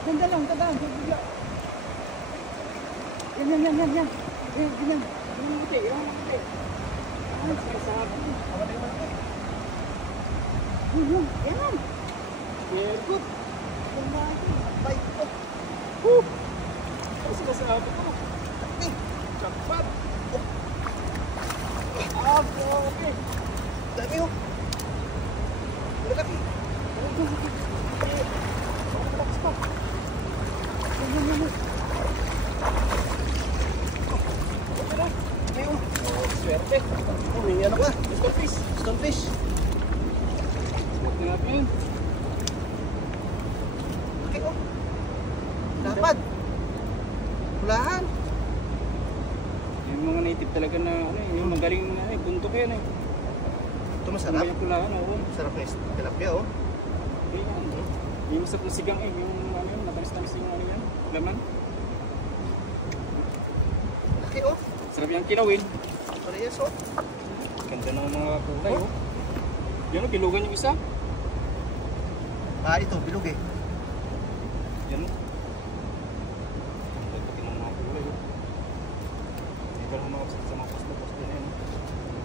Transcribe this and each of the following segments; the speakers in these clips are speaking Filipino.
Ganda lang, tadaan. Bigla. Yan. Yan. Yan. Yan. Very good. Bait ko. Kasi kasabi ko. Kapat. Okay. Dami oh. Laki. Swerte. May ano ka? Stonefish. Stonefish. Swerte nga po yun. Laki oh. Dapat. Pulahan. Yung mga native talaga na yung magaling na buntok yan eh. Ito masarap. Yung pulahan, oo. Masarap na tilapia oh. Yung masarap na sigang eh, yung matamis-tamis yung yan, laman. Laki oh. Sarap yung kilawin. Parehas oh. Ganda ng mga kulay oh. Yan oh, bilugan yung isa. Ito, bilog eh. Yan oh. Ganda ng mga kulay oh. Ito lang mga sa mga posto-posto na yan.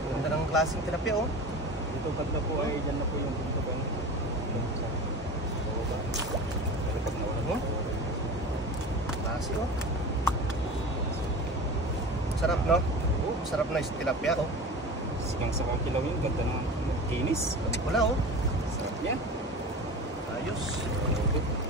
Ganda ng klaseng tilapia oh. Dito ganda po ay dyan na po yung buntok ano. Klase oh. Sarap no? Sarap na tilapia oh. Sigang sa kilawin, ganda ng kinis. Wala oh. Sarap yan. Ayos. Good.